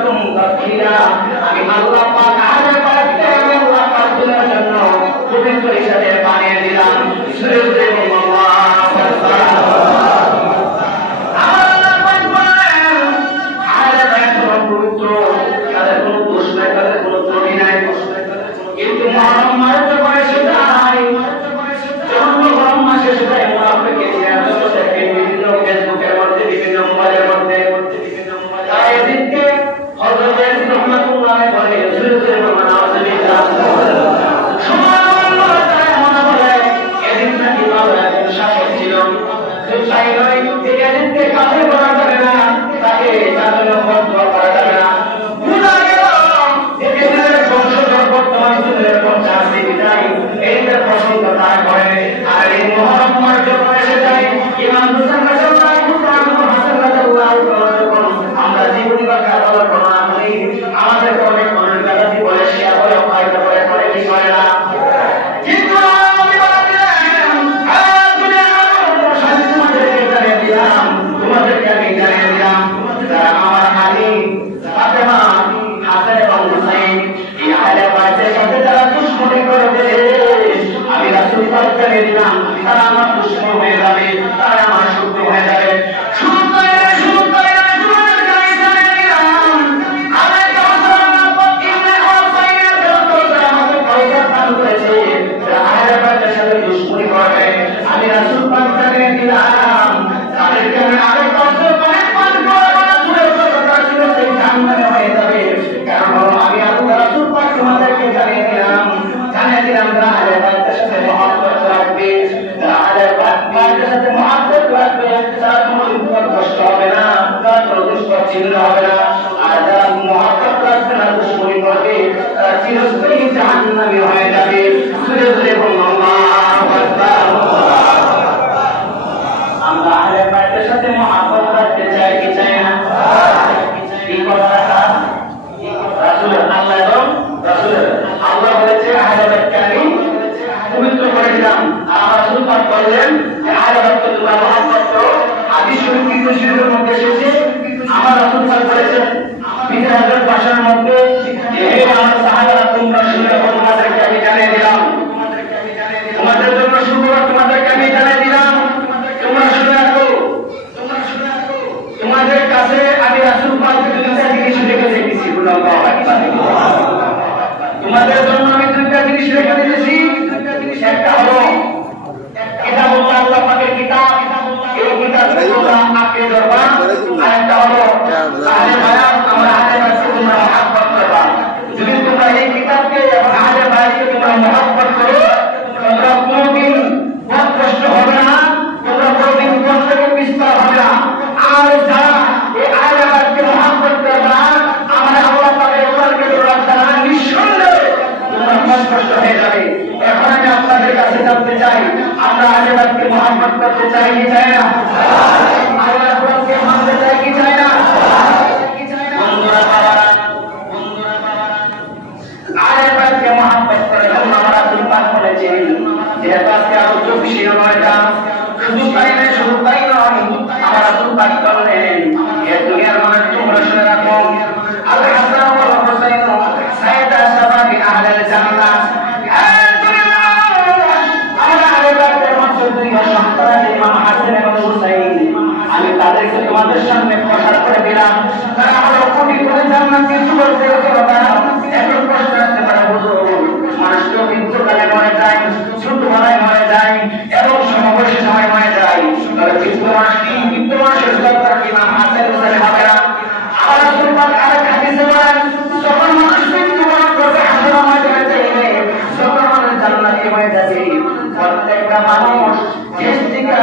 লাকুম তাকফীরা। আমি আল্লাহ পাক আহলে বাইতকে আমি আল্লাহ পাক তোমার জন্য পবিত্র হিসেবে বানিয়ে দিলাম। সূরা আল্লাহু আকবার। আল্লাহ পাক বলেন আহলে বাইত পবিত্র, তাদের কোনো দোষ নাই, তাদের কোনো ত্রুটি নাই। কিন্তু মুহররম মাসে পড়ে সেটাই যখন মুহররম মাসে সেটাই মুনাফিককে নিয়ে আসলে দেখে বিভিন্ন ফেসবুকের মধ্যে, বিভিন্ন মোবাইলের মধ্যে তারা এদিনকে হযরত ইয়াসিন রাহমাতুল্লাহ আলাইহি বলে সুরে নাউযুবিল্লাহ সুবহানাল্লাহ। তারা মনে বলে এদিন নাকি ভালো একজন শাসক ছিল, তাই নয় এদিনকে কাফের করা যাবে না, তাকে চাঁদলে বদয়া করা যাবে না। বুঝা গেল এদিনের বংশধর বর্তমান যুগের পঞ্চাশি বিদায় এইটা পছন্দ তারা করে। আর এই মুহররম মাস যখন এসে যায় ইমাম হুসাইন রাদিয়াল্লাহু তাআলা হাসান রাদিয়াল্লাহু তাআলা আমরা জীবনী বা কারবার প্রমাণ করি, আমাদের অনেক অনেক গালাতি বলে, শেয়ার বলে, ফায়দা বলে, করে কি করে না। কিন্তু আমি বললাম তোমাদেরকে জানিয়ে দিলাম, তোমাদেরকে আমি জানিয়ে দিলাম যারা আমার আলী ফাতেমা হাসান এবং হুসাইন এই আহলে বাইতের সাথে যারা দুশমনি করবে, আমি রাসূল পাক জানিয়ে দিলাম তারা আমার দুশমন হয়ে যাবে, তারা আমার শত্রু হয়ে যাবে। আমি রাসূল পাক জানিয়ে দিলাম তাদেরকে আমি আরো জাহান্নামে হয়ে যাবে। কারণ আমি আল্লাহ রাসূল পাক তোমাদেরকে জানিয়ে দিলাম যারা আহলে বাইতের সাথে মহব্বত রাখবে, যারা আহলে বাইতের সাথে মহব্বত রাখবে, তারা কোনো বিপদ কষ্ট হবে না, তারা কোনো দুষ্কর চিহ্ন হবে না। আর যারা মহব্বত রাখবে না, দুশমনি করবে, তারা চিরস্থায়ী জাহান্নামী হয়ে যাবে। সুরে সুরে বলুন আল্লাহু আকবার। আমরা আহলে বাইতের সাথে মহব্বত রাখতে চাই কি চাই না? কি কথা রাসূল আল্লাহ এবং রাসূল আল্লাহ বলেছে আহলে বাইতকে আমি পবিত্র করে দিলাম। আর রাসূল পাক বললেন যে আহলে বাইতকে তোমরা মহব্বত করো। হাদিস শরীফ কিন্তু শরীফের মধ্যে এসেছে, আমার রাসূল পাক বলেছেন বিদায়ের ভাষার মধ্যে যে হে আমার সাহাবারা তোমরা শুনে তোমাদেরকে আমি জানিয়ে দিলাম, তোমাদের জন্য সুখবর তোমাদেরকে আমি জানিয়ে দিলাম, তোমরা শুনে রাখো। তোমাদের কাছে আমি রাসূল পাক দুইটা জিনিস রেখে দিয়েছি, তোমাদের জন্য আমি দুইটা জিনিস রেখে দিয়েছি। একটা হলো কিতাব আল্লাহ পাকের কিতাব, এই কিতাব তোমরা আঁকড়ে ধরবা। আর একটা হলো আহলে বায়াত, আমরা আহলে বাইতকে তোমরা মহব্বত করবা। যদি তোমরা এই কিতাবকে এবং আহলে বাইতকে তোমরা মহব্বত করো, তোমরা কোনোদিন কষ্ট হবে না, তোমরা কোনোদিন কষ্টকে বিস্তার হবে না। আর যারা এই আহলে বাইতকে মহব্বত করবা, আমরা আল্লাহ পাকের কোরআনকে তোমরা জানা নিঃসন্দেহে তোমরা কষ্ট হয়ে যাবে। এখন আমি আপনাদের কাছে জানতে চাই, আমরা আহলে বাইতকে মহব্বত করতে চাই কি চাই না? আল্লাহর কোরআনকে মানতে চাই কি চাই না? বন্ধুরা বাবারা, আহলে বাইতকে মহব্বত করে আমরা রাসূল পাক বলেছেন যে আজকে আরো 24 নয়টা, শুধু তাই নয়, শুধু তাই নয়, আমার রাসূল পাক বললেন এই দুনিয়ার মানুষ তোমরা শুনে রাখো, আল হাসান ওয়াল হুসাইন সাইয়্যিদা শাবাবি আহলিল জান্নাহ। আমরা আহলে বাইতের মধ্যে দুই সন্তান ইমাম হাসান এবং হুসাইন, আমি তাদেরকে তোমাদের সামনে প্রকাশ করে দিলাম। তারা হলো কোটি কোটি জান্নাতের যুবকদের কথা। এখন প্রশ্ন আসতে পারে, হুজুর মানুষ তো মৃত্যুকালে মরে যায়, ছোটবেলায় মরে যায় এবং সমবয়সী সময় মরে যায়, তবে মৃত্যু মানুষ কি? মৃত্যু মানুষের সত্তা ইমাম হাসান হুসাইন হবে না? আমার রাসূল পাক আরেক হাদিসে বলেন যখন মানুষ মৃত্যুবরণ করবে হাসর ময়দানে যাইবে, যখন মানুষ জান্নাতে হয়ে যাবে, প্রত্যেকটা মানুষ যেদিকে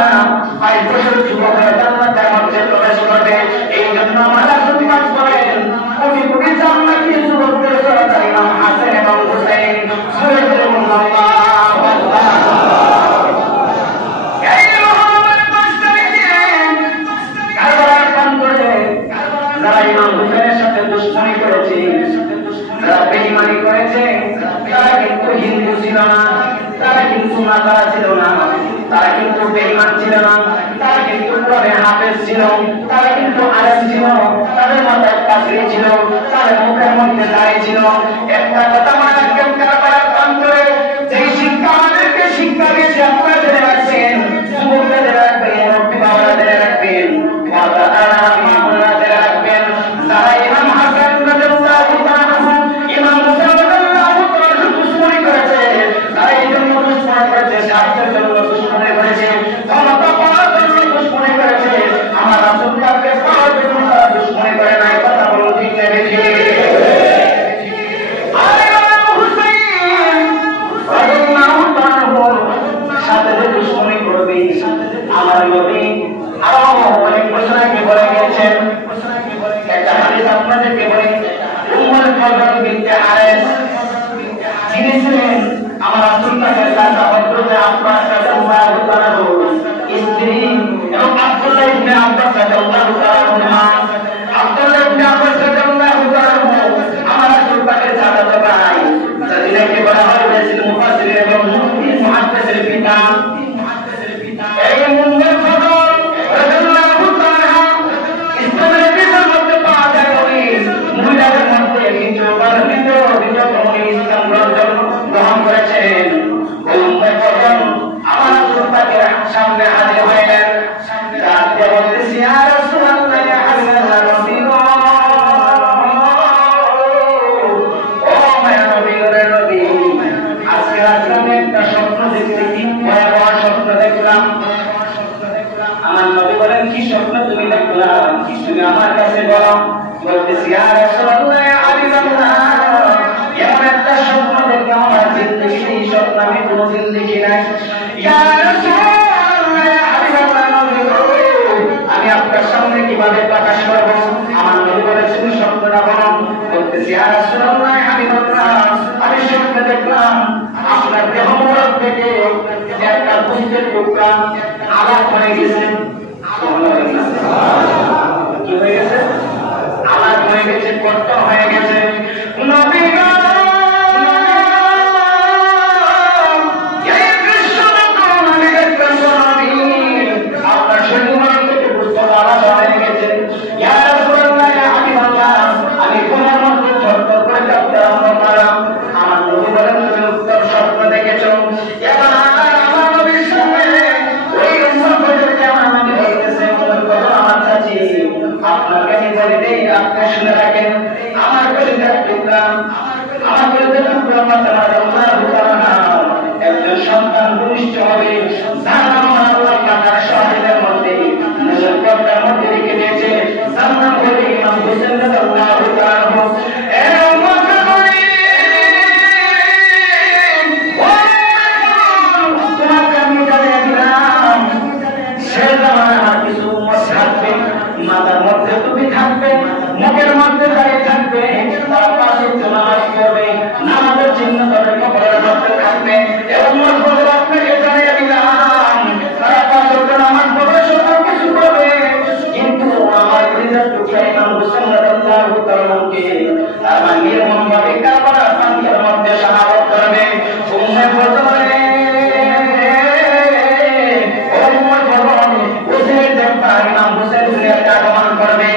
22 বছর যুবক হয়ে জান্নাতের মধ্যে প্রবেশ করবে। এই জন্য আমার রাসূল পাক বলেন কোটি কোটি জান্নাতি যুবকদের সরদার ইমাম হাসান এবং হুসাইন। সুরে সুরে আল্লাহু আকবার। এই মুহাম্মদ মুস্তাকিম কারবালার প্রান্তরে যারা ইমাম হুসাইনের সাথে দুশমনি করেছে, যারা বেঈমানি করেছে, তারা কিন্তু হিন্দু ছিল না, তারা কিন্তু নাসারা ছিল না, তারা কিন্তু বেঈমান ছিল না, তারা কিন্তু কোরআনের হাফেজ ছিল, তারা কিন্তু আলেম ছিল, তাদের মাথায় চাকরি ছিল, তার মুখের মধ্যে দাঁড়িয়ে ছিল একটা কথা মনে রাখবেন, কারবালার প্রান্তরে যে শিক্ষা আমাদেরকে শিক্ষা দিয়েছে আপনারা জেনে রাখবেন, যুবকরা জেনে রাখবেন, মুরব্বী বাবারা জেনে রাখবেন, দাদারা ইমামরা জেনে রাখবেন, যারা ইমাম হাসান রাদিয়াল্লাহু তাআলা ইমাম মুসা রাদিয়াল্লাহু তাআলা দুশমনী করেছে, তারা এই জন্য দুশমনী করেছে, স্বার্থের জন্য দুশমনী করেছে, ক্ষমতা পাওয়ার জন্য দুশমনী করেছে, আমার রাসূলকে পাওয়ার জন্য তারা দুশমনী করে নাই। কথা বলুন ঠিক না বেশি? সাথে যে দুশমনী করবে আমার নবী আরো অনেক ঘোষণাকে বলে গিয়েছেন। একটা হাদিস আপনাদেরকে বলি, উম্মুল ফাদল বিনতে হারিস যিনি ছিলেন আমার রাসূলুল্লাহর চাচা হযরত আব্বাস রাদিয়াল্লাহু তাআলা স্ত্রী এবং আব্দুল্লাহ ইবনে আব্বাস রাদিয়াল্লাহু তাআলা আব্দুল্লাহ ইবনে আব্বাস রাদিয়াল্লাহু তাআলা আমার রাসূলুল্লাহর চাচা ভাই, যাদেরকে বলা হয় রাসূল মুফাসসির এবং মুহাদ্দিসের পিতা। এই উম্মুল ফাদল রাদিয়াল্লাহু তাআলা ইসলামের বিধান মধ্যে পাওয়া যায় মহিলাদের মধ্যে ইসলাম গ্রহণ করেছেন। ওই উম্মুল ফাদল আমার রাসূলুল্লাহর সামনে হাজির হলেন, তাকে বলতেছি ইয়া রাসূলুল্লাহ ইয়া হাবিবাল্লাহ রাসূলুল্লাহ, ও মায়া নবী, আজকে রাতে আমি একটা স্বপ্ন দেখেছি, ভয়াবহ স্বপ্ন দেখলাম। আমার নবী বলেন কি স্বপ্ন তুমি দেখলা, তুমি আমার কাছে বলো। বলতেছি ইয়া রাসূলুল্লাহ ইয়া হাবিবাল্লাহ, এমন একটা স্বপ্ন দেখলাম আমার জিন্দেগিতে এই স্বপ্ন আমি কোনোদিন দেখি নাই। ইয়া রাসূলুল্লাহ ইয়া হাবিবাল্লাহ, আমি আপনার সামনে কিভাবে প্রকাশ করব? আমার নবী বলেছেন স্বপ্নটা বলো। বলতেছি ইয়া রাসূলুল্লাহ ইয়া হাবিবাল্লাহ, আমি স্বপ্নে দেখলাম আপনার দেহ মুবারক থেকে একটা গোশতের টুকরা আলাদা হয়ে গেছে। কি হয়ে গেছে? আলাদা হয়ে গেছে, কষ্ট হয়ে গেছে। নবী গো, এই দৃশ্য যখন আমি দেখলাম নবী, আপনার শরীর মুবারক থেকে গোশত আলাদা হয়ে গেছে। ইয়া রাসূলুল্লাহ ইয়া হাবিবাল্লাহ, আমি ঘুমের মধ্যে ঝরঝর করে কাঁপতে আরম্ভ করলাম। আমার নবী বলেন তুমি উত্তর স্বপ্ন দেখেছো। এবার আমার নবীর সামনে ওই উম্মুল ফাদলকে আমার নবী বলতেছে, উম্মুল ফাদল আমার চাচী, আপনাকে আমি বলে দেই, আপনি শুনে রাখেন, আমার কলিজার টুকরা, আমার কলিজার টুকরা রাদিয়াল্লাহু তাআলা একজন সন্তান ভূমিষ্ঠ হবে, যার নাম আল্লাহ পাকের শহীদের মধ্যে নিজের পর্দার মধ্যে রেখে দিয়েছে, তার নাম হলো ইমাম হোসেন রাদিয়াল্লাহু তাআলা। এই উম্মুল ফাদল, তোমাকে আমি জানিয়ে দিলাম, সে জামানায় আমার কিছু উম্মত থাকবে, মাথার মধ্যে টুপি থাকবে, মুখের মধ্যে দাঁড়িয়ে থাকবে, তারা পাঁচ ওয়াক্ত নামাজ পড়বে, নামাজের চিহ্ন তাদের কপালের মধ্যে থাকবে। এবং আপনাকে জানিয়ে দিলাম, তারা পাঁচ ওয়াক্ত নামাজ পড়বে, সব কিছু করবে, কিন্তু আমার কলিজার টুকরা ইমাম হোসেন রাদিয়াল্লাহু তাআলাকে তার নির্মমভাবে কারবালার প্রান্তের মধ্যে শাহাদাত করবে। উম্মুল ফাদল, ইমাম হোসেন দুনিয়াতে আগমন করবে।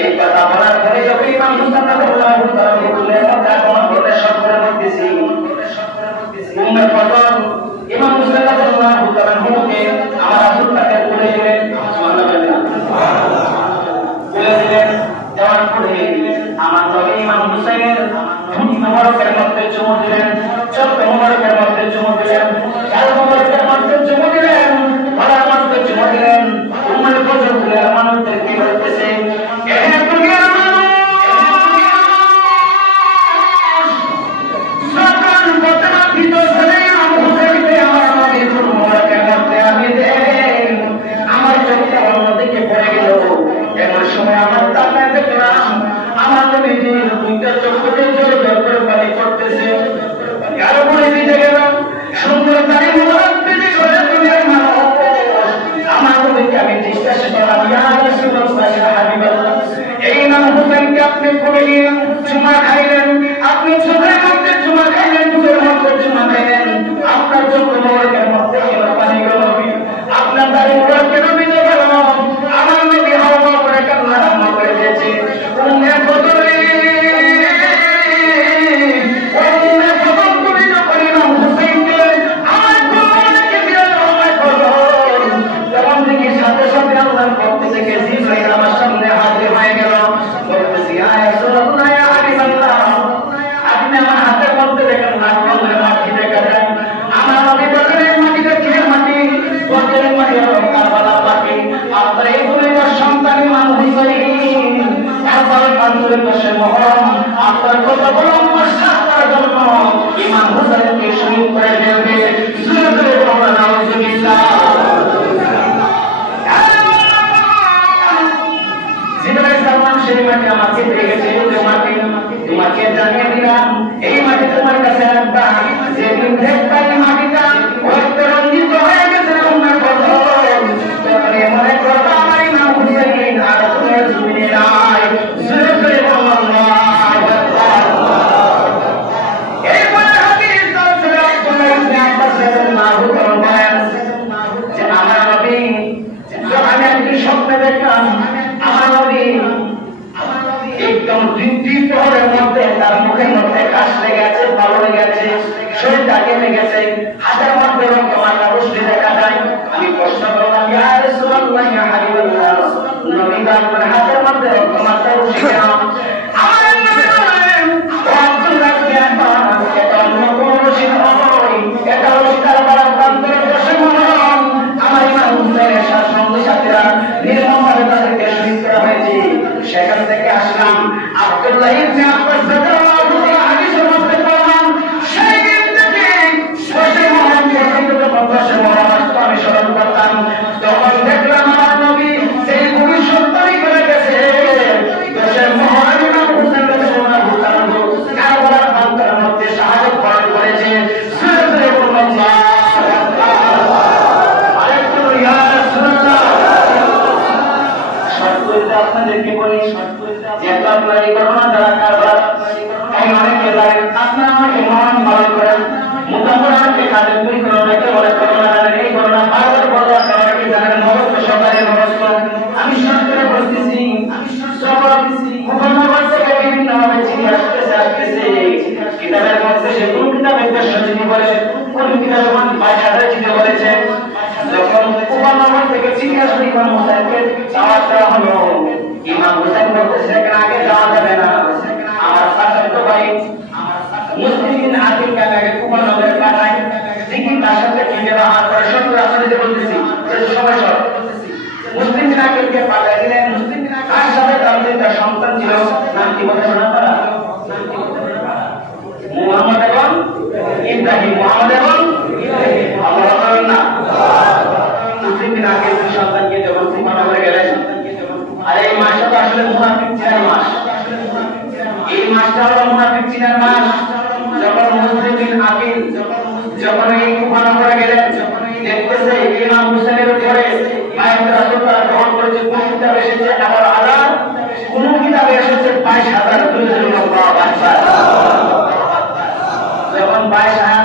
এই কথা বলার পরে যখন ইমাম হোসেন রাদিয়াল্লাহু তাআলা দুনিয়ার মধ্যে আগমন করবে, সকলের মধ্যে উম্মুল ফাদল ইমাম হোসেন রাদিয়াল্লাহু তাআলা হুকে আমার রাসূলকে বলে দিলেন, বলে দিলেন, দেওয়ার পরে আমার নবী ইমাম হোসেনের ঠোঁট মোবারকের মধ্যে চুমু দিলেন, চোখ মোবারকের মধ্যে চুমু দিলেন, গাল মোবারকের মধ্যে চুমু দিলেন, গলার মধ্যে চুমু দিলেন। উম্মুল ফাদল দুনিয়ার মানুষদের কি বলতেছে, এখানে দুনিয়ার মানুষ সকল ঘটনা ভিতর ধরে ইমাম হোসেনকে আমার নবীর ঠোঁট মোবারকের মধ্যে আমি দেন, আমার চোখটা অন্যদিকে পড়ে গেল। এমন সময় আমার তাকায় দেখলাম আমার নবীজির দুইটা চোখ থেকে জোর জোর করে পানি পড়তেছে। মহরম আপনার কত বড় সাতার জন্য ইমাম হুসাইনকে শহীদ করে ফেলবে। জোরে জোরে বলুন নাউজুবিল্লাহ। জিবরাইল সালাম সেই মাঠে আমাকে দেখেছে, তোমাকে জানিয়ে দিলাম এই মাঠে তোমার কাছে রাখবা, যেদিন দেখবা এই মাটিটা রঞ্জিত হয়ে গেছে তোমার ফসল, তখন মনে করবা আমার ইমাম হুসাইন আর দুনিয়ার জমিনে নাই। জোরে জোরে বলুন আল্লাহু আকবার। এরপরে হাদিস চলছে আব্দুল্লাহ ইবনে আব্বাস রাদিয়াল্লাহু তাআলা যে আমার নবী যখন আমি স্বপ্নে দেখলাম আমার নবী একদম দ্বিপ্রহরের মধ্যে তার মুখের মধ্যে কাশ লেগেছে, ভালো লেগেছে, শরীরটা কেমে গেছে, হাতের মধ্যে রক্তমাখা রশ্মি দেখা যায়। আমি প্রশ্ন করলাম ইয়া রাসূলুল্লাহ ইয়া হাবিবাল্লাহ, নবী আপনার হাতের মধ্যে রক্তমাখা রশ্মি কেন? আমার নবী বলেন ও আব্দুল্লাহ ইবনে আব্বাস, এটা অন্য কোনো রশ্মি নয়, এটা হলো কারবালার প্রান্তরে বসে মহরম আমার ইমাম হুসাইনের সঙ্গী সাথীরা নির্মমভাবে তাদেরকে শহীদ করা হয়েছে। সেখান থেকে আসলাম আব্দুল্লাহ ইবনে আব্বাস রাদিয়াল্লাহু তাআলা হাদিসের মধ্যে পড়লাম সেই দিন থেকে বসে মহরম বসে মহরম আমি স্মরণ করতাম। তখন দেখলাম আমার নবী সেই ভবিষ্যৎবাণী করে গেছে বসে মহরম ইমাম হুসাইন রাদিয়াল্লাহু তাআলা কারবালার প্রান্তরের মধ্যে শাহাদাত বরণ করেছে। সুরে সুরে বলুন আল্লাহু আকবার। আরেকটু ইয়া রাসূলুল্লাহ। সত্যি আপনাদেরকে বলি যে আপনার এই ঘটনা যারা কারবার এই অনেকে জানেন, আপনারা আমাকে মহান ভালো করেন, মোটামুটি আমাকে কাজে তুই করে অনেকে বলে ঘটনা জানেন, এই ঘটনা বারবার বলা অনেকে জানেন, মগজ সকালে মগজ। আমি সত্যি বলতেছি মুখনগর থেকে বিভিন্নভাবে চিঠি আসতেছে কিতাবের মধ্যে সে কোন কিতাবের দর্শনী বলে, কোন কিতাবের 22,000 চিঠি বলেছে। যখন মুখনগর থেকে চিঠি আসলে ইমাম হুসাইনকে দাওয়াত দেওয়া হলো, ইমাম হুসাইন বলতেছে এখানে আগে যাওয়া যাবে না, আমার শাসক ভাই মুসলিম আকিল কাকে মুখনগরে পাঠায়, দেখি তার সাথে কি ব্যবহার করে। সত্য আসলে বলতেছি সময় সব মুসলিম আকিলকে পাঠায় দিলেন। তার সাথে তার দুইটা সন্তান ছিল, নাম কি বলতে না তারা? মুহাম্মদ এবং ইব্রাহিম। মুহাম্মদ এবং ইব্রাহিম। আল্লাহ বলেন না মুসলিম আকিল দুই সন্তানকে যখন মুখনগরে গেলেন, আর এই মাসটা তো আসলে মুনাফিক চিনার মাস, এই মাসটা হলো মুনাফিক চিনার মাস। যখন মুসলিম আকিল যখন এই মুখনগরে গেলেন, দেখতেছে ইমাম হুসাইনের উপরে আয়াত রাসূল তারা গ্রহণ করেছে, কোন কিতাবে এসেছে আবার আলাদা, কোন কিতাবে এসেছে 22,000। যখন 22,000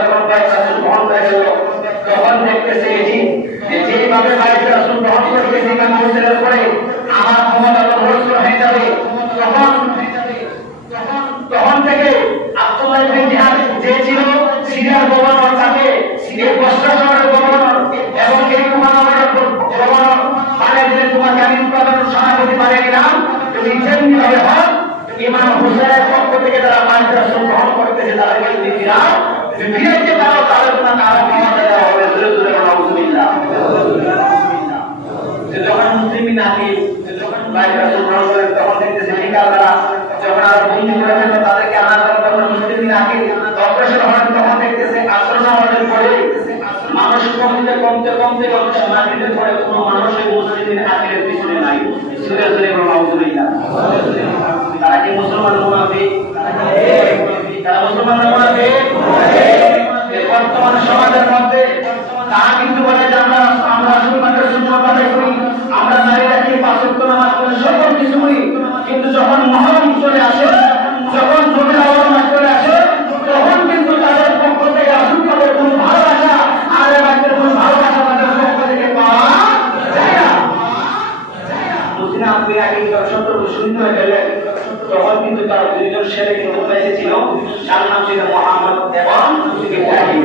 যখন রাসূল গ্রহণ করে গেল, তখন দেখতেছে যেভাবে 22 রাসূল গ্রহণ করতেছে ইমাম হুসাইনের উপরে আমার ক্ষমতা প্রদর্শন হয়ে যাবে। তখন থেকে আব্দুল্লাহ ইবনে জিহাদ যে ছিল সিরিয়ার গভর্নর, তাকে এই বসরা শহরের গভর্নর এবং এই মহানগরের গভর্নর বানিয়ে দিলেন। তোমাকে আমি প্রধান সেনাপতি বানিয়ে দিলাম, তুমি যেমনিভাবে হন ইমাম হুসাইনের পক্ষ থেকে যারা 22 রাসূল গ্রহণ করতেছে তাদেরকে যদি ফিরাইতে পারো তাহলে তোমাকে আরো ক্ষমতা দেওয়া হবে। জোরে জোরে নাউজুবিল্লাহ। যখন মুসলিম আকিল যখন 22 রাসূল গ্রহণ করেন, তখন দেখতেছে বিকালবেলা যখন আরো বন্দী করে ফেললো তাদেরকে আনার পর তখন মুসলিম আকিল অগ্রসর হন, তখন দেখতেছে আসর নামাজের পরে মানুষ কমতে কমতে কমতে কমতে মাগরিবের পরে কোনো মানুষ মুসলিম আকিলের পিছনে নাই। সুরে সুরে নাউজুবিল্লাহ। তারা কি মুসলমান মুনাফিক? তারা মুসলমান মুনাফিক। বর্তমান সমাজের মধ্যে তারা কিন্তু বলে যে আমরা শুধুমাত্র সুন্নাত আদায় করি, আমরা নারীরা কি 5 ওয়াক্ত নামাজ পড়ি, সকল কিছু করি, কিন্তু যখন মহরম চলে আসে, যখন জমির আওয়াজ চলে আসে, তখন কিন্তু তাদের পক্ষ থেকে আসলে কোন ভালোবাসা আর এবারের কোন ভালোবাসা তাদের পক্ষ থেকে পাওয়া যায় না। মুসলিম আপনি আগে দর্শক শুনতে হয়ে গেলেন, তখন কিন্তু তার দুইজন ছেলে কিন্তু এসেছিল, যার নাম ছিল মুহাম্মদ এবং ইব্রাহিম।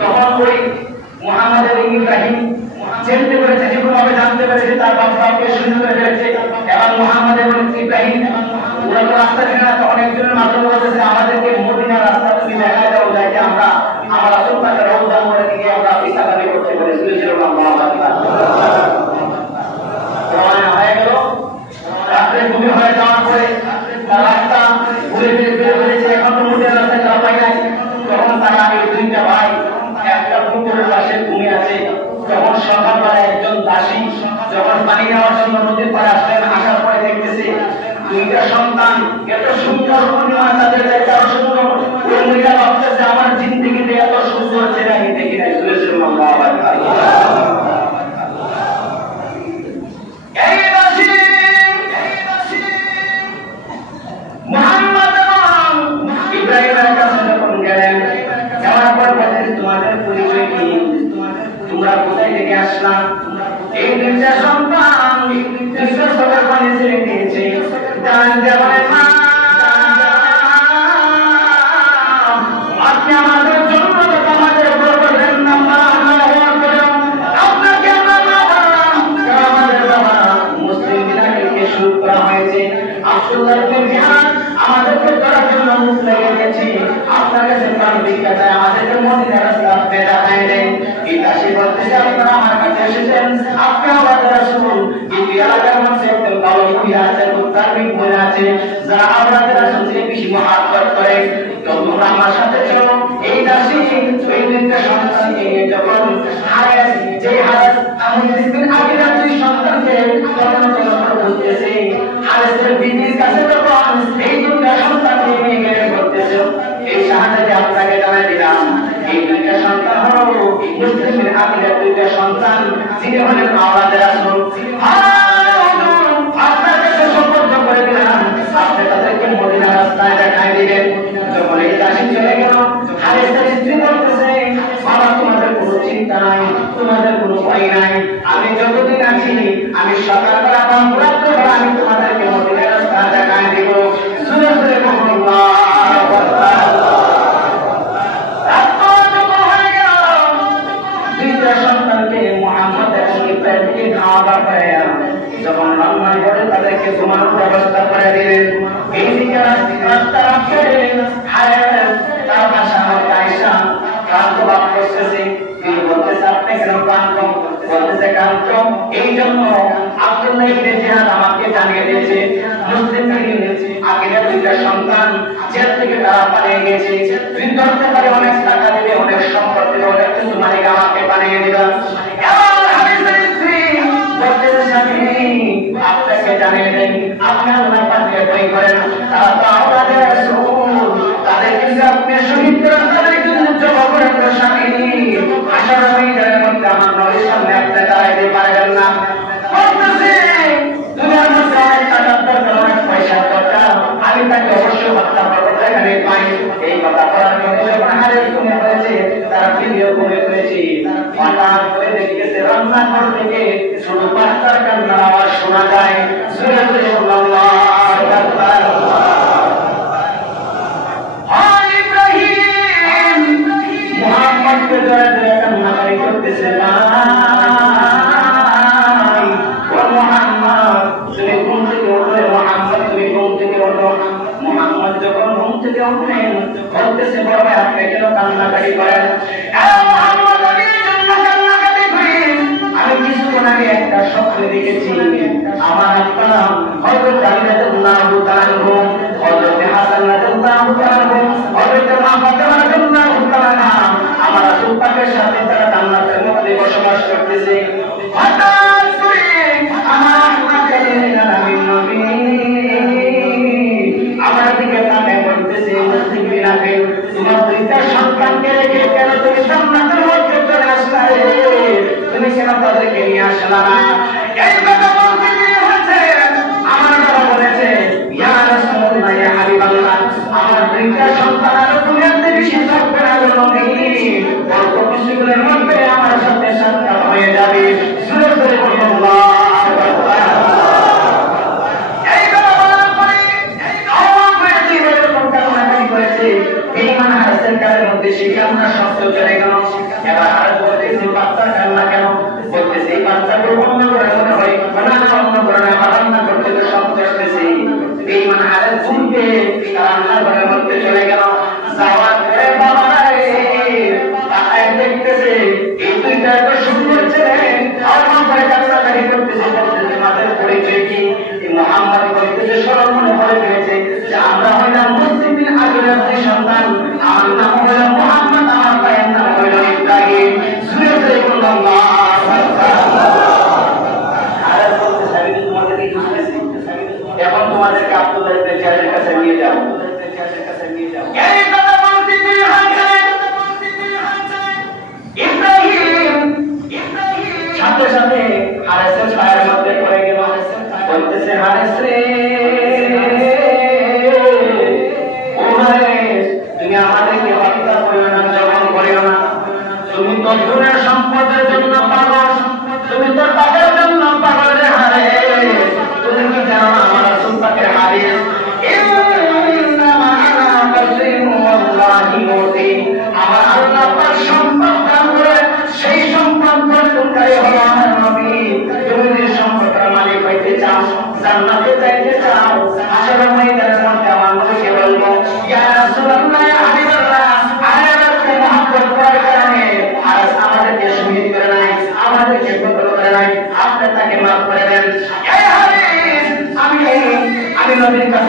তখন ওই মুহাম্মদ এবং ইব্রাহিম জানতে পেরেছে, যেভাবে জানতে পেরেছে তার বাপকে শহীদ করে ফেলেছে, এবং মুহাম্মদ এবং ইব্রাহিম ওরা তো রাস্তা থেকে না, তখন একজনের মাধ্যমে বলেছে আমাদেরকে মদিনার রাস্তা তুমি দেখা দাও, যাইতে আমরা আমার আসল পাশে রওজা করে দিকে আমরা ঈসা দাবি করতে পারি। হয়ে গেল রাত্রে ঘুমিয়ে হয়ে দুইটা সন্তান এত সুন্দর পূর্ণিমা তাদের একটা সুন্দর মহিলা ভাবতেছে আমার জিন্দিগিতে এত সুন্দর ছেলে আমি দেখি নাই। তোমাদের পরিচয় কি? তোমরা কোথায় থেকে আসলাম? এই দুইটা সন্তান চোখের পানি ছেড়ে দিয়েছে। আপনি আমাদের জন্য আমাদের বলবেন না আপনাকে আমাদের বাবা মুসলিম বিলাকে শুরু করা হয়েছে। আব্দুল্লাহ ইবনে জিহাদ আমাদেরকে করার জন্য মুখ লেগে গেছে। আপনার কাছে প্রাণ ভিক্ষা চাই, আমাদেরকে মদিনার রাস্তা আপনি দেখায় দেন। এই দাসী বলতেছে আপনারা আমার কাছে এসেছেন, আপনি আমাদের রাসূল। কিন্তু এলাকার মধ্যে একজন ভালো মহিলা আছে, ধার্মিক মহিলা আছে, যারা আমাদের রাসূলকে বেশি মহব্বত করে। তোমরা আমার সাথে চলো। এই দাসী ওই দুইটা সন্তানকে নিয়ে যখন হারেস বিন আকিরা দুই সন্তানকে বলতেছে, হারেসের বিবির কাছে যখন এই দুইটা সন্তানকে নিয়ে গেলে বলতেছে এই শাহাদাতে আপনাকে জানাই দিলাম এই দুইটা সন্তান হলো মুসলিমের আকিরার দুইটা সন্তান, যিনি হলেন আমাদের রাসূল। আপনার কাছে সুপর্দ করে দিলাম, আপনি তাদেরকে মদিনার রাস্তায় দেখায় দিবেন। যখন এই দাসী চলে গেল, হারেসের স্ত্রী বলতেছে বাবা তোমাদের কোনো চিন্তা নাই, তোমাদের কোনো ভয় নাই। আমি যতদিন আছি আমি সকালবেলা এবং রাত্রেবেলা আমি তোমাদেরকে মদিনার রাস্তা দেখায় দিব। জোরে জোরে বলুন আল্লাহু আকবার। সন্তানকে মুহাম্মদ এবং ইব্রাহিমকে খাওয়া করে যখন রমজান পড়ে তাদেরকে ঘুমানোর ব্যবস্থা করে দিলেন। এইদিকে রাস্তার তার ভাষা আমাকে আয়সা ক্লান্ত ভাব করতেছে। তিনি বলতেছে আপনি কেন ক্লান্ত? বলতেছে ক্লান্ত এই জন্য আব্দুল্লাহ ইবনে জিহাদ আমাকে জানিয়ে দিয়েছে মুসলিম আকিরার দুইটা সন্তান জেল থেকে তারা পালিয়ে গেছে। তুই ধরতে পারে অনেক টাকা দিবে, অনেক সম্পদ দিবে, অনেক কিছু মালিক আমাকে বানিয়ে দিবেন। আপনাকে জানিয়ে দেন আপনি আল্লাহ পাকে ভয় করেন, তারা তো আমাদের রাসূল, তাদের কিন্তু আপনি শহীদ করেন, তাদের কিন্তু জবাব করেন স্বামী। আশার ময়দানের মধ্যে আমার নবীর সামনে আপনি দাঁড়াইতে পারবেন না। বলতেছে দুনিয়ার মধ্যে অনেক টাকার দরকার, অনেক পয়সার দরকার, আমি তাকে অবশ্যই হত্যা করবো যেখানে পাই। এই কথা বলার মধ্যে যখন হারেস কমে হয়েছে, তারা প্রিয় কমে হয়েছে। হঠাৎ করে দেখতেছে রান্নাঘর থেকে শুধু বাচ্চার কান্নার আওয়াজ শোনা যায়। জোরে জোরে আল্লাহু আকবার। ইব্রাহিম মুহাম্মদকে জোরে জোরে কান্নাকারি করতেছে, ও মুহাম্মদ তুমি ঘুম থেকে ওঠো, মুহাম্মদ তুমি ঘুম থেকে ওঠো। মুহাম্মদ যখন ঘুম থেকে উঠলেন বলতেছে বড় ভাই আপনি কেন কান্নাকারি করেন? আমি কিছুক্ষণ আগে একটা স্বপ্ন দেখেছি, আমার আব্বা হযরত আলী রাদিয়াল্লাহু তাআলা আনহু, হযরত হাসান রাদিয়াল্লাহু তাআলা আনহু, হযরত মা ফাতেমা রাদিয়াল্লাহু তাআলা আনহা আমার রাসূল পাকের সাথে তারা জান্নাতের মধ্যে বসবাস করতেছে। হঠাৎ করে আমার আল্লাহ নবী আমার দিকে তাকিয়ে বলতেছে মুসলিম বিলাকে তোমার দুইটা সন্তানকে রেখে কেন তুমি জান্নাতের মধ্যে চলে আসলে? তুমি কেন তাদেরকে নিয়ে আসলা না? এই কথা বলতে গিয়ে হচ্ছে আমার বাবা বলেছে ইয়া রাসূলুল্লাহ ইয়া হাবিবাল্লাহ আমার দুইটা সন্তান আর দুনিয়াতে বেশি থাকবে না নবী, অল্প কিছুদিনের মধ্যে আমার সাথে সাক্ষাৎ হয়ে যাবে। জোরে জোরে বলুন আল্লাহু আকবার। এই কথা বলার পরে এই মানে হাসের কালের মধ্যে সেই কান্না শব্দ চলে গেল। এবার আর বলতেছে বাচ্চার কান্না কেন? বলতেছে এই বাচ্চাকে অন্য করে মনে হয় অন্য করে রান্না করতে তো শব্দ আসতেছে। এই মানে হারের শুনতে রান্নার ঘরের মধ্যে চলে গেল। যাওয়ার পরে বাবা তাকায় দেখতেছে এই দুইটা এত সুন্দর ছেলে আমার ঘরে কান্নাকারি করতেছে। বলতেছে মাদের পরিচয় কি? মুহাম্মদ বলতেছে স্মরণ মনে পড়ে গেছে যে আমরা হইলাম মুসলিমের আকিরার দুই সন্তান, আমার নাম হইল মুহাম্মদ, আমার ভাইয়ের নাম হইল ইব্রাহিম। জোরে জোরে বলুন আল্লাহু আকবার। আর বলতেছে আমি তোমাদেরকে এখন তোমাদেরকে আব্দুল্লাহ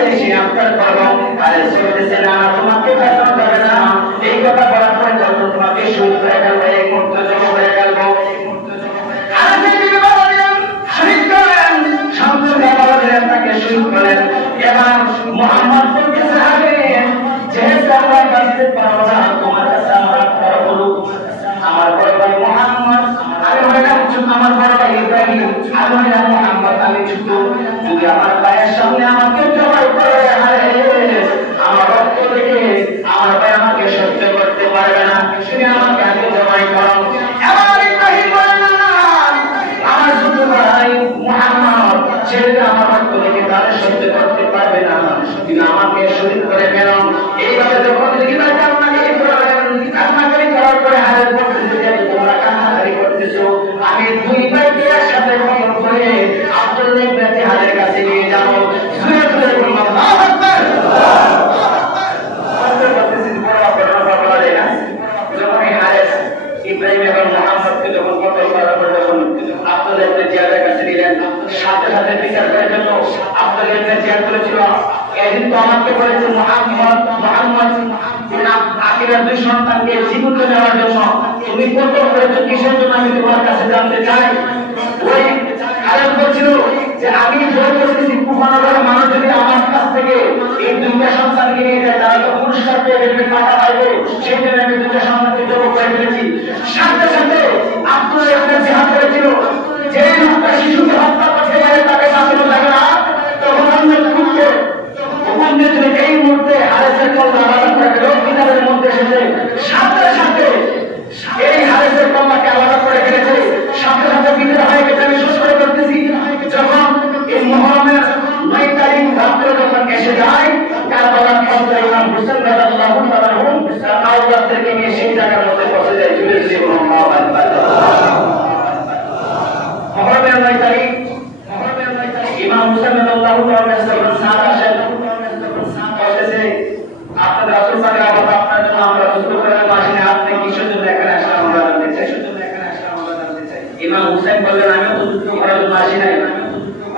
আছে সে আপনার করবো আরে বলতেছে না তোমাকে পেছানো যাবে না এই কথা বলার পরে যখন তোমাকে শহীদ করে ফেলবো এই মুহূর্তে জমা হয়ে গেলবো আর যে শহীদ করেন শামসুল আলম তাকে শহীদ করেন এবং মুহাম্মদ বলতেছে আগে যেহেতু আমরা বাঁচতে পারবো না তোমার কাছে আমার বড় আমার বড় ভাই মুহাম্মদ আমি হইলাম আমার বড় ভাই ইব্রাহিম আমি হইলাম মুহাম্মদ আমি ছোট যদি আমার ভাইয়ের সামনে আমাকে জবাই করে আরে আমার রক্ত দেখে আমার ভাই আমাকে সহ্য করতে পারবে না শুনে আমাকে আগে জবাই করো এবার ইব্রাহিম বলেন আমার ছোট ভাই মুহাম্মদ ছেলে আমার রক্ত দেখে তারা সহ্য করতে পারবে না কিন্তু আমাকে শহীদ করে ফেল এইভাবে যখন দেখি ভাই আপনাকে কান্নাকারি করার পরে হারের পক্ষে তোমরা কান্নাকারি করতেছো আমি দুই ভাইকে একসাথে কবর করে আব্দুল্লাহ ইবনে জিহাদের কাছে নিয়ে যাবো জোরে জোরে বলুন আল্লাহু আকবার যখন হারেস ইব্রাহিম এবং মুহাম্মদকে যখন কতল করার পর যখন আব্দুল্লাহ ইবনে জিহাদের কাছে নিলেন সাথে সাথে বিচার করার জন্য আব্দুল্লাহ ইবনে জিহাদ বলেছিল এদিন তো আমাকে বলেছে মুহাম্মদ আখিরার দুই সন্তানকে জীবিত দেওয়ার জন্য তুমি কত করেছো কিসের জন্য আমি তোমার কাছে জানতে চাই ওই আরেক বলছিল যে আমি জোর করেছি কুফানগরের মানুষ যদি আমার কাছ থেকে এই দুইটা সন্তানকে নিয়ে যায় তারা তো পুরস্কার পেয়ে গেলে টাকা পাইবে সেই জন্য আমি দুইটা সন্তানকে জোর করে ফেলেছি সাথে সাথে আব্দুল্লাহ ইবনে জিহাদ করেছিল যে লোকটা শিশুকে হত্যা করতে পারে তাকে শাস্তি লাগে না তখন অন্য কুকুরকে এই মুহূর্তে হারেসের কল্লা আলাদা করে গেল কিতাবের মধ্যে এসেছে সাথে সাথে এই হারেসের কল্লাকে আলাদা করে ফেলেছে সাথে সাথে বিদায় হয়ে গেছে আমি শেষ করে করতেছি যখন এই মুহররমের 9 তারিখ রাত্রে যখন এসে যায় কারবালার ফজরে ইমাম হোসেন রাদিয়াল্লাহু তাআলা কাউলাদেরকে নিয়ে সেই জায়গার মধ্যে পৌঁছে যায় জুড়ে জুড়ে মুহাম্মদ মুহররমের 9 তারিখ ইমাম হোসেন রাদিয়াল্লাহু তাআলা সাহাবা আসেন আপনার রাসূল সাল্লাল্লাহু আলাইহি ওয়াসাল্লাম আপনার জন্য আমরা যুদ্ধ করার মাসিনে আপনি কিসের জন্য এখানে আসলাম আমরা জানতে চাই ইমাম হোসেন বললেন আমি তো যুদ্ধ করার জন্য আসি নাই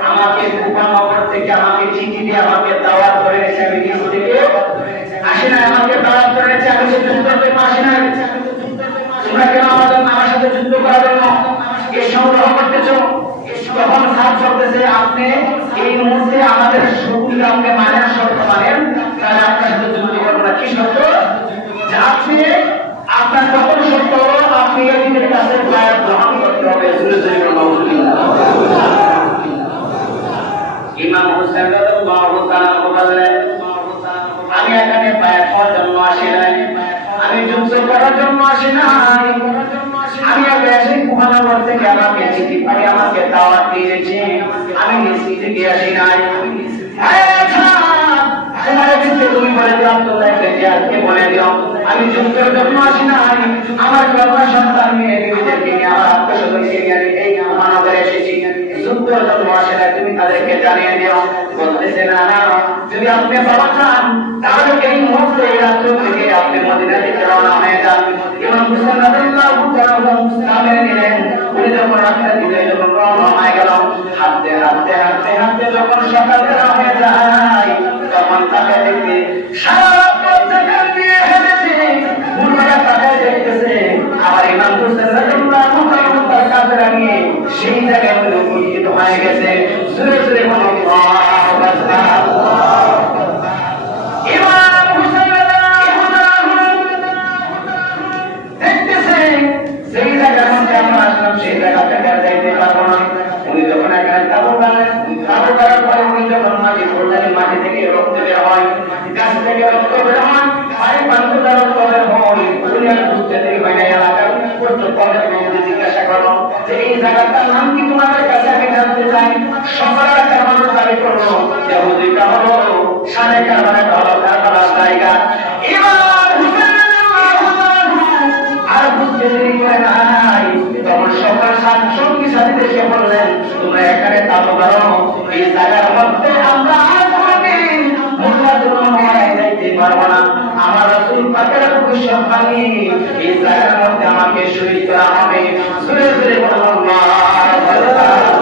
আমাকে কুফানগর থেকে আমাকে চিঠি দিয়ে আমাকে দাওয়াত করে এনেছে আমি নিজ থেকে আসি নাই আমাকে দাওয়াত করে এনেছে আমি সে যুদ্ধ করতে আসি নাই তোমরা কেন আমার সাথে যুদ্ধ করার জন্য এই সংগ্রহ করতেছো তখন সাহেব বলতেছে আপনি এই মুহূর্তে আমাদের শত্রু আপনি মানেন শর্ত মানেন তাহলে আপনার সাথে যুদ্ধ করবো না কি শর্ত যে আপনি আপনার কখন শর্ত হলো আপনি এদিনের কাছে বায়াত গ্রহণ করতে হবে ইমাম হোসেন রাদিয়াল্লাহু তাআলা বললেন আমি এখানে বায়াত হওয়ার জন্য আসি নাই আমি যুদ্ধ করার জন্য আসি নাই আমি আগে এসে কুফানগর থেকে আমাকে চিঠি পাই আমাকে দাওয়াত দিয়েছে আমি নিজ থেকে আসি নাই তুমি বলে দিও আব্দুল্লাহ ইবনে জিয়াদকে বলে দিও আমি যুদ্ধের জন্য আসি নাই আমার কন্যা সন্তান নিয়ে বিবিদেরকে নিয়ে আমার আত্মীয়স্বজনকে নিয়ে এই কুফানগরে এসেছি যুদ্ধের জন্য আসি নাই তুমি তাদেরকে জানিয়ে দিও বলতেছে না যদি আপনি বাবা চান তাহলে এই মুহূর্তে এই রাত্র থেকে আপনি মদিনা থেকে রওনা হয়ে যান ইমাম হোসেন রাদিয়াল্লাহু তাআলা সামনে নিলেন উনি যখন রাস্তা দিকে যখন রওনা হয়ে গেল হাঁটতে হাঁটতে হাঁটতে হাঁটতে যখন সকালবেলা হয়ে যায় তখন তাকে দেখতে সারা রাত জায়গা দিয়ে হেঁটেছে ঘুরবেলা তাকে দেখতেছে আবার ইমাম হোসেন রাদিয়াল্লাহু তাআলা তার কাছে লাগিয়ে সেই জায়গায় উপস্থিত হয়ে গেছে জোরে জোরে বলুন আল্লাহু আকবার ইমাম হোসেন দেখতেছে সেই জায়গার মধ্যে আমরা আসলাম সেই জায়গা থেকে যাইতে পারবো না উনি যখন এখানে তাবু করার পরে উনি যখন মাটি থেকে রক্ত বের হয় গাছ থেকে রক্ত বের হয় পানি পানিতে রক্ত বের হয় উনি আর বুঝতে দেরি হয় না এলাকার জিজ্ঞাসা করো যে এই জায়গাটার নাম কি তোমাদের কাছে আমি জানতে চাই সকাল একটা মানুষ দাবি করলো ইহুদিটা হলো সাড়ে কারবালার কারবালার জায়গা আর বুঝতে দেরি করে নাই তখন সকাল সঙ্গী সাথীদেরকে বললেন তোমরা এখানে তাবু করো এই জায়গার মধ্যে আমরা আর কোনোদিন মোল্লার জন্য মহারায় যাইতে পারবো না আমার রাসূল পাকের ভবিষ্যৎবাণী এই জায়গার মধ্যে আমাকে শহীদ করা হবে জোরে জোরে বলুন আল্লাহু আকবার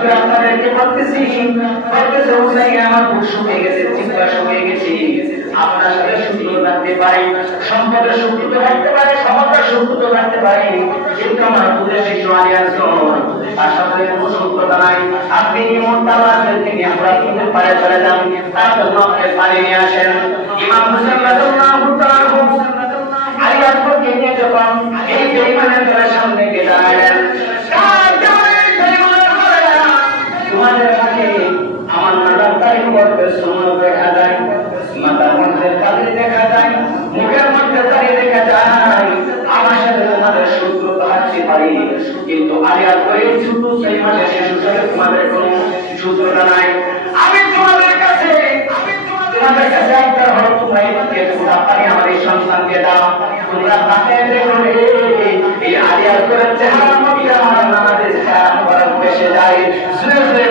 করে আপনাদেরকে বলতেছি হুসাইন আমার বুক শুকিয়ে গেছে, চিন্তা শুকিয়ে গেছে। আপনার সাথে শত্রু রাখতে পারি, সম্পদের শত্রু রাখতে পারি, সমতার শত্রু রাখতে পারি, কিন্তু আমার দুধের শিশু আলী আসন তার সাথে কোনো শত্রুতা নাই। আপনি ইমন তালাদেরকে নিয়ে আমরা আপনাদের পারে চলে যান, তার জন্য আপনি পানি নিয়ে আসেন। ইমাম হুসাইন রাদিয়াল্লাহু তাআলা আলী আসনকে নিয়ে যখন এই বেঈমানের দলের সামনে গিয়ে দাঁড়ালেন, তোমাদের কাছে আমার মাথার তারিখ করতে সময় দেখা যায়, মাথার মধ্যে তালি দেখা যায়, মুখের মধ্যে তালি দেখা যায়, আমার সাথে তোমাদের শত্রুতা রাখতে পারি, কিন্তু আলিয়ার করে শুধু সেই মাসে শিশুর সাথে তোমাদের কোনো শত্রুতা নাই। আমি তোমাদের কাছে একটা হলো, তোমরা এদিকে তোমরা পারি আমার এই সন্তানকে দাও, তোমরা তাকে দেখো এই আলিয়ার করে চেহারা মধ্যে আমার নামাজের চেহারা মোবারক বেশে যায়। সুরে সুরে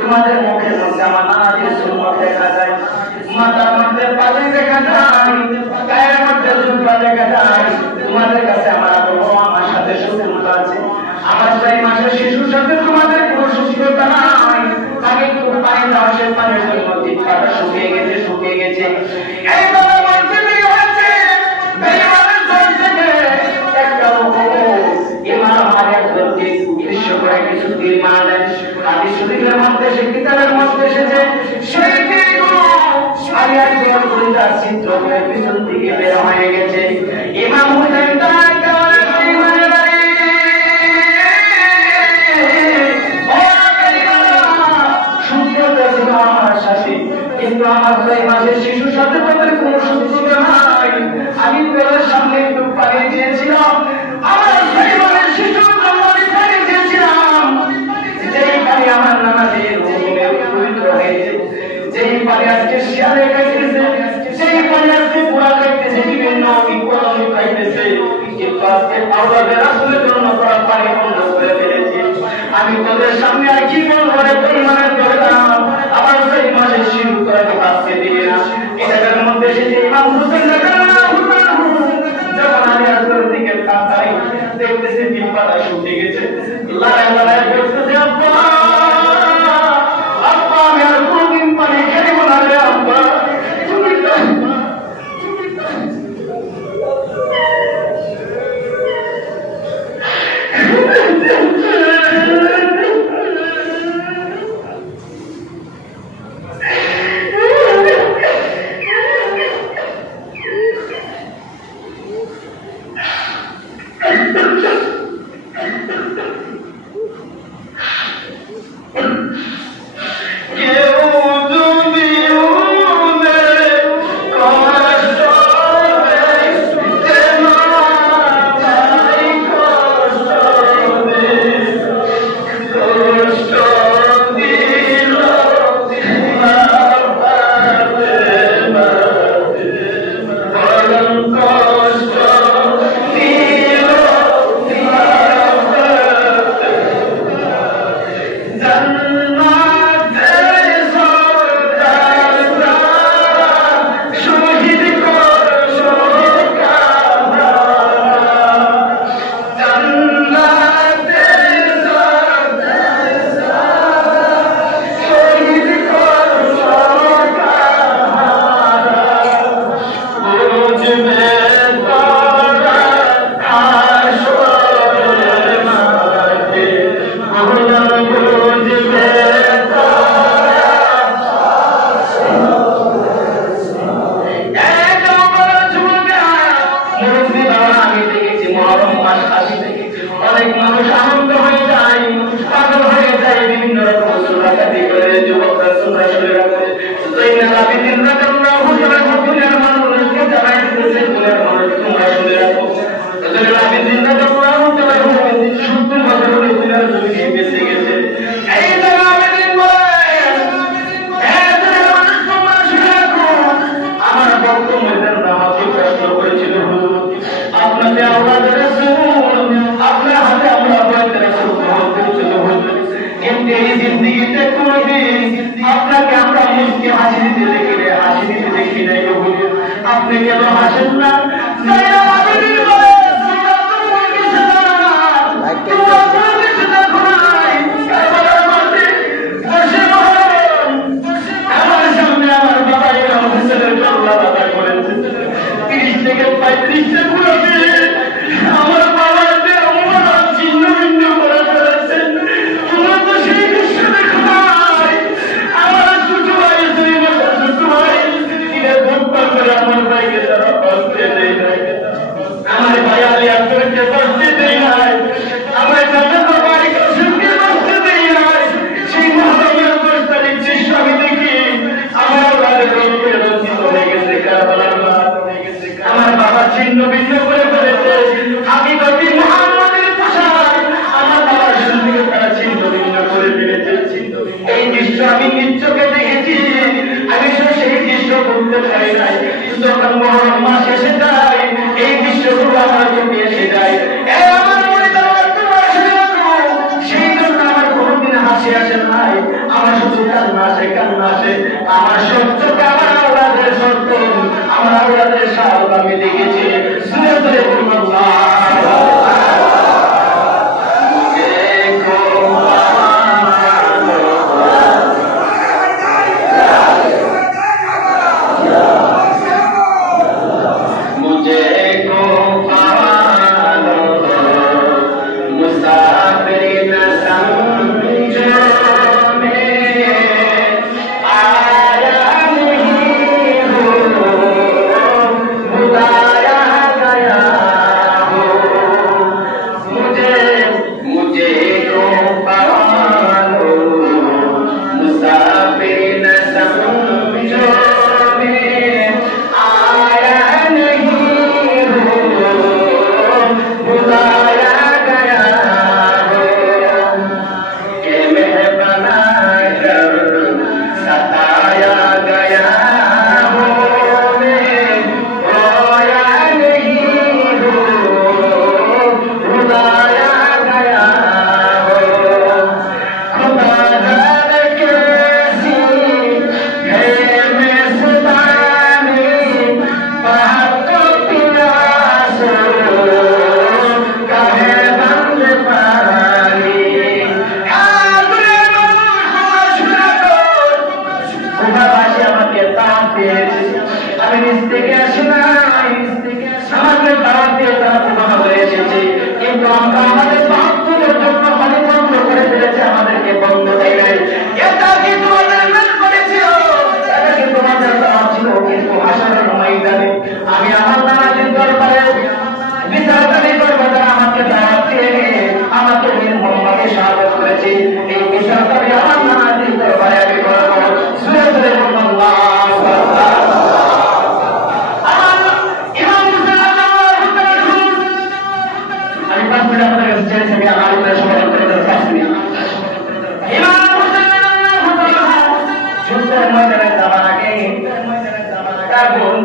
তোমাদের মুখের মধ্যে আমার নামাজের সুন্নাত দেখা যায়, মাথার মধ্যে পানি দেখা যায়, গায়ের মধ্যে জুব্বা দেখা যায়। তোমাদের কাছে আমার আমার সাথে শত্রুতা আছে, আমার সেই মাসের শিশুর সাথে তোমাদের কোনো শত্রুতা নাই। আগে একটু পানি দাও, সে পানির জন্য জিহ্বাটা শুকিয়ে গেছে, শুকিয়ে গেছে। এইভাবে বলতে হয়েছে বেঈমানের দল থেকে একটা লোক ইমাম আলিয়াকে উদ্দেশ্য করে কিছু তীর মারলেন। হাদিস শরীফের মধ্যে, সে কিতাবের মধ্যে এসেছে, সেই তীরগুলো আলিয়ার গোল করে তার চিত্র করে পিছন দিকে বের হয়ে গেছে। ইমাম হুসাইন তার কাছে ইমানের বাড়ি শত্রুতা ছিল আমার সাথে, কিন্তু আমার সেই মাসের শিশুর সাথে তাদের কোনো শত্রুতা নাই। আমি তোদের সামনে একটু পানি দিয়েছিলাম, আমার সেই মাসের শিশুর জন্য আমি পানি দিয়েছিলাম। যেই পানি আমার নামাজের পবিত্র হয়েছে, যেই পানি আজকে শিয়ালে খাইতেছে, সেই পানি আজকে পোড়া খাইতেছে, বিভিন্ন বিপদে খাইতেছে, কিন্তু আজকে আল্লাহর রাসূলের জন্য করা পানি বন্ধ করে ফেলেছে। আমি তোদের সামনে আর কি বলবো রে পরিমাণের দরকার, আমার সেই মাসের শিশু তোকে বাঁচতে দিবে না। এটার মধ্যে এসেছে ইমাম হুসাইন যখন আমি আসলের দিকে তাকাই, দেখতেছি বিপদা শুকিয়ে গেছে, লড়াই লড়াই করতেছে, আব্বা আব্বা আমি আর কোনদিন পানি খেতে না রে আব্বা। আপনি কেন হাসেন না? আমি নিশ্চয়কে দেখেছি, আমি সেই দৃশ্য করতে পারি নাই। যখন মহরম মাস এসে যায়, এই দৃশ্যগুলো আমার চোখে এসে যায়। সেই জন্য আমার কোনোদিন হাসি আসে নাই, আমার শুধু কান্না আসে, কান্না আসে। আমার সত্যকে আমার আওলাদের সত্য, আমার আওলাদের সাহস আমি দেখেছি।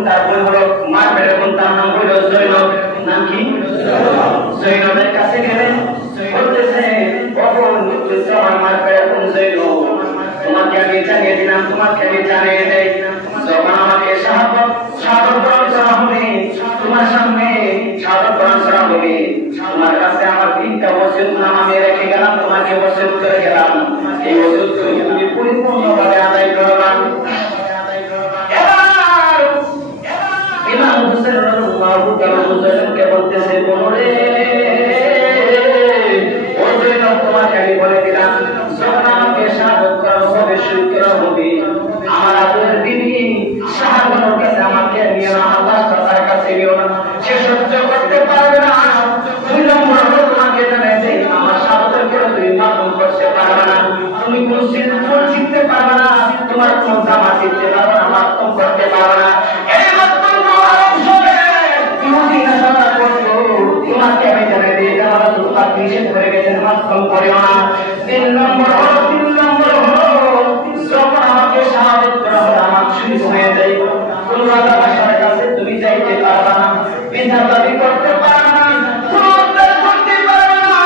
তারপরে হলো মার বেড়ে তার নাম হইল জৈনব। নাম কি? জৈনবের কাছে গেলেন, বলতেছে আমার মার বেড়ে জৈনব, তোমাকে আমি জানিয়ে দিলাম, তোমাকে আমি জানিয়ে দেই, যখন আমাকে শাহাদাত বরণ করা হবে, তোমার সামনে শাহাদাত বরণ করা হবে, তোমার কাছে আমার 3টা ওসিয়ত নাম আমি রেখে গেলাম, তোমাকে ওসিয়ত করে গেলাম, এই ওসিয়ত তুমি পরিপূর্ণভাবে আদায় করবা। ইমাম হুসাইন রাদিয়াল্লাহু তাআলা হুসাইনকে বলতেছে, বলরে ও জৈনব, তোমাকে আমি বলে দিলাম, যখন আমাকে শাহাদাত করা হবে, শহীদ করা হবে, আমার আদরের বিবি শাহাদাতের কাছে আমাকে নিয়ে আল্লাহ তাআলার কাছে নিও না, সে সহ্য করতে পারবে না। 2 নম্বর হলো তোমাকে জানাই দেই, আমার শাহাদাতের পরে তুমি মাফুল করতে পারবে না, তুমি কোন সিলফুল শিখতে পারবে না, তোমার কোন জামা শিখতে পারবে না, মাফুল করতে পারবে না। এই মাত্র তোমাকে আমি জানাই দিই, আমার তোমার নিষেধ করে গেছেন, মাফুল করিও না। 3 নম্বর হলো যখন আমাকে শাহাদাত করা হবে, আমার শহীদ হয়ে যাইব, কোন রাজা বাদশার কাছে তুমি যাইতে পারবে না, বিনা দাবি করতে পারবে না, করতে পারবে না,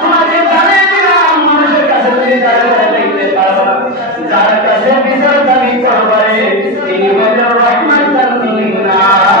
তোমাকে জানিয়ে দিলাম, মানুষের কাছে তুমি যাইতে পারবে না, যার কাছে বিচার দাবি করবে তিনি হলেন রাহমাতুল লিল আলামিন।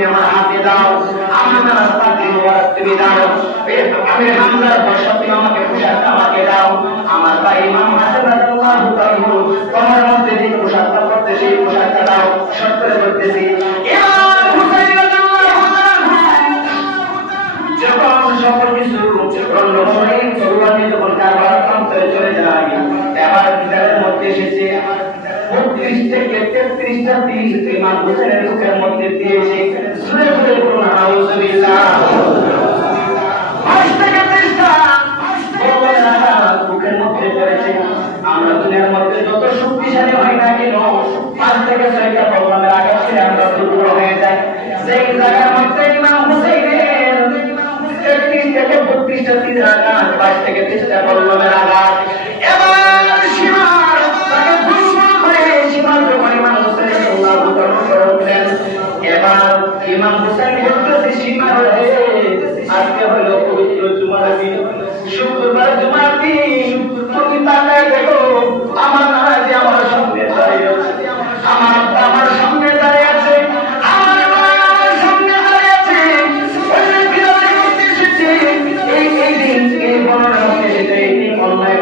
তুমি আমার হাতে দাও, আমার রাস্তাতে মোবারক তুমি দাও, আমি হামজার বর্ষা তুমি আমাকে পোশাক আমাকে দাও, আমার ভাই ইমাম হাসান রাদিয়াল্লাহু তাআলা তোমার মধ্যে যে পোশাকটা পড়তে সেই পোশাকটা দাও। শর্ত করে বলতেছি ইমাম হুসাইন রাদিয়াল্লাহু তাআলা যখন সকল কিছু রণময় শুরুয়ানি যখন কারবার প্রান্তরে চলে যায়, এবার বিচারের মধ্যে এসেছে 32 থেকে 33টা তীর ইমাম হুসাইনের বুকের মধ্যে দিয়েছে। জোরে জোরে বলুন আউযুবিল্লাহ। 5 থেকে 30টা বুকের মধ্যে পড়েছে। আমরা দুনিয়ার মধ্যে যত শক্তিশালী হয় না কেন, 5 থেকে 6টা প্রবলেমের আঘাত খেলে আমরা দুর্বল হয়ে যাই। সেই জায়গার মধ্যে ইমাম হুসাইনের 33 থেকে 32টা তীরের আঘাত, 5 থেকে 30টা প্রবলেমের আঘাত। এবার সীমার তাকে দুর্বল করে সীমার যখন ইমাম হুসাইন আল্লাহু তাআলা করলেন, এবার ইমাম হুসাইন বলতেছে সীমার রে, আজকে হলো পবিত্র জুমার দিন, শুক্রবার জুমার দিন, তুমি তাকায় দেখো আমার নানাজি আমার সঙ্গে দাঁড়িয়ে আছে, আমার আব্বা আমার সঙ্গে দাঁড়িয়ে আছে, আমার মা আমার সঙ্গে দাঁড়িয়ে আছে। অনেক বিরোধী করতে এসেছে এই দিন, এই বর্ণনা হতে এসেছে এই দিন অন্যায়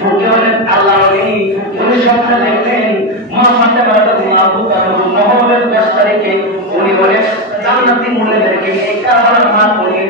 ভুগে হলেন আল্লাহ নেই। উনি স্বপ্নে দেখলেন মহাসাতে রাদিয়াল্লাহু তাআলা মহলের 10 তারিখে উনি বলে জান্নাতি মহিলাদেরকে এই কারবালার মাঠ উনি